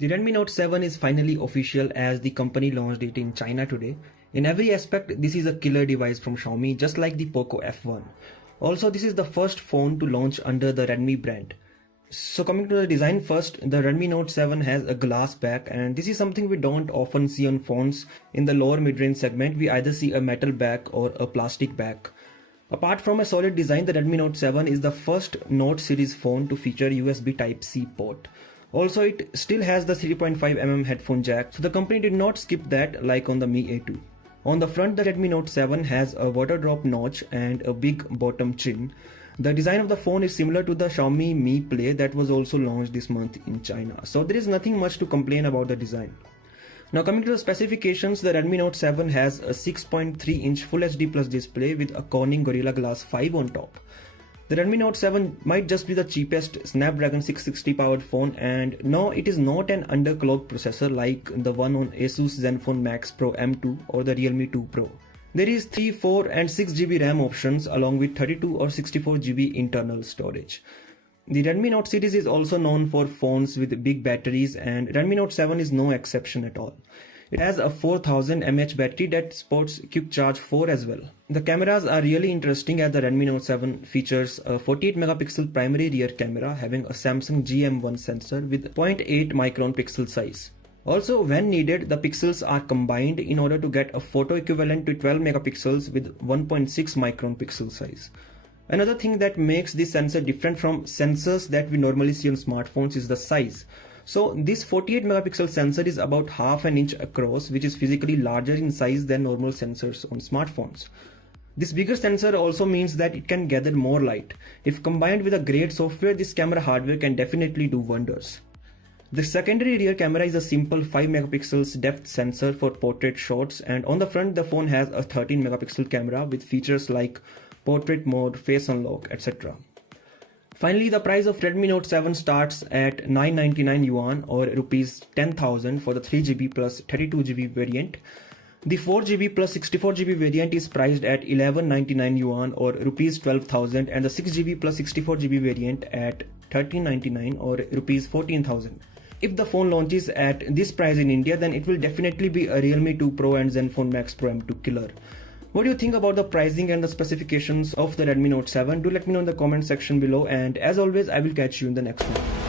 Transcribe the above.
The Redmi Note 7 is finally official as the company launched it in China today. In every aspect, this is a killer device from Xiaomi, just like the Poco F1. Also, this is the first phone to launch under the Redmi brand. So coming to the design first, the Redmi Note 7 has a glass back, and this is something we don't often see on phones. In the lower mid-range segment, we either see a metal back or a plastic back. Apart from a solid design, the Redmi Note 7 is the first Note series phone to feature USB Type-C port. Also, it still has the 3.5mm headphone jack, so the company did not skip that like on the Mi A2. On the front, the Redmi Note 7 has a water drop notch and a big bottom chin. The design of the phone is similar to the Xiaomi Mi Play that was also launched this month in China, so there is nothing much to complain about the design. Now coming to the specifications, the Redmi Note 7 has a 6.3-inch Full HD Plus display with a Corning Gorilla Glass 5 on top. The Redmi Note 7 might just be the cheapest Snapdragon 660 powered phone, and no, it is not an underclocked processor like the one on Asus Zenfone Max Pro M2 or the Realme 2 Pro. There is 3, 4 and 6GB RAM options along with 32 or 64GB internal storage. The Redmi Note series is also known for phones with big batteries, and Redmi Note 7 is no exception at all. It has a 4000 mAh battery that supports Quick Charge 4 as well. The cameras are really interesting as the Redmi Note 7 features a 48 megapixel primary rear camera having a Samsung GM1 sensor with 0.8 micron pixel size. Also, when needed, the pixels are combined in order to get a photo equivalent to 12 megapixels with 1.6 micron pixel size. Another thing that makes this sensor different from sensors that we normally see on smartphones is the size. So this 48 megapixel sensor is about half an inch across, which is physically larger in size than normal sensors on smartphones. This bigger sensor also means that it can gather more light. If combined with a great software, this camera hardware can definitely do wonders. The secondary rear camera is a simple 5 megapixels depth sensor for portrait shots, and on the front the phone has a 13 megapixel camera with features like portrait mode, face unlock, etc. Finally, the price of Redmi Note 7 starts at 999 Yuan or rupees 10,000 for the 3GB plus 32GB variant. The 4GB plus 64GB variant is priced at 1199 Yuan or rupees 12,000, and the 6GB plus 64GB variant at 1399 or rupees 14,000. If the phone launches at this price in India, then it will definitely be a Realme 2 Pro and Zenfone Max Pro M2 killer. What do you think about the pricing and the specifications of the Redmi Note 7? Do let me know in the comment section below, and as always, I will catch you in the next one.